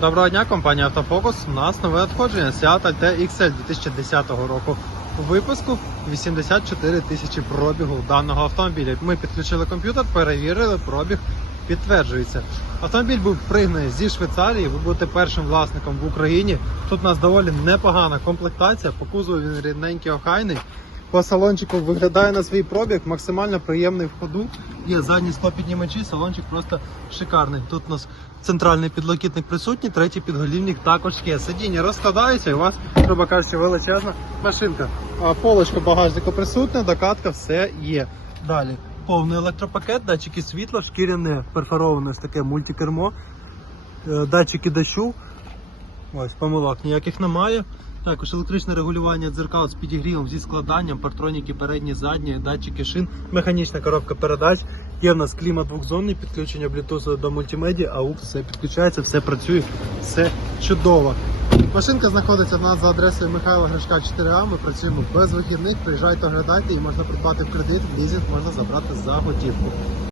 Доброго дня, компанія Автофокус. У нас нове надходження Seat Altea XL 2010 року. У випуску 84 тисячі пробігу даного автомобіля. Ми підключили комп'ютер, перевірили, пробіг підтверджується. Автомобіль був пригнаний зі Швейцарії. Ви будете першим власником в Україні. Тут у нас доволі непогана комплектація. По кузову він рідненький охайний. По салончику виглядає на свій пробіг, максимально приємний в ходу. Є задні склопіднімачі, салончик просто шикарний. Тут у нас центральний підлокітник присутній, третій підголівник також є. Сидіння розкладаються і у вас, грубо кажучи, величезна машинка. Полочка багажника присутня, докатка, все є. Далі повний електропакет, датчики світла, шкіряне перфороване ось таке мультикермо, е, датчики дощу. Ось помилок ніяких немає. Також електричне регулювання дзеркал з підігрівом зі складанням, партроніки передні, задні, датчики шин, механічна коробка передач. Є в нас клімат двохзонний, підключення Bluetooth до мультимедіа, AUX, все підключається, все працює, все чудово. Машинка знаходиться в нас за адресою Михайла Гришка 4А. Ми працюємо без вихідних. Приїжджайте, оглядайте і можна придбати в кредит, в лізинг можна забрати за готівку.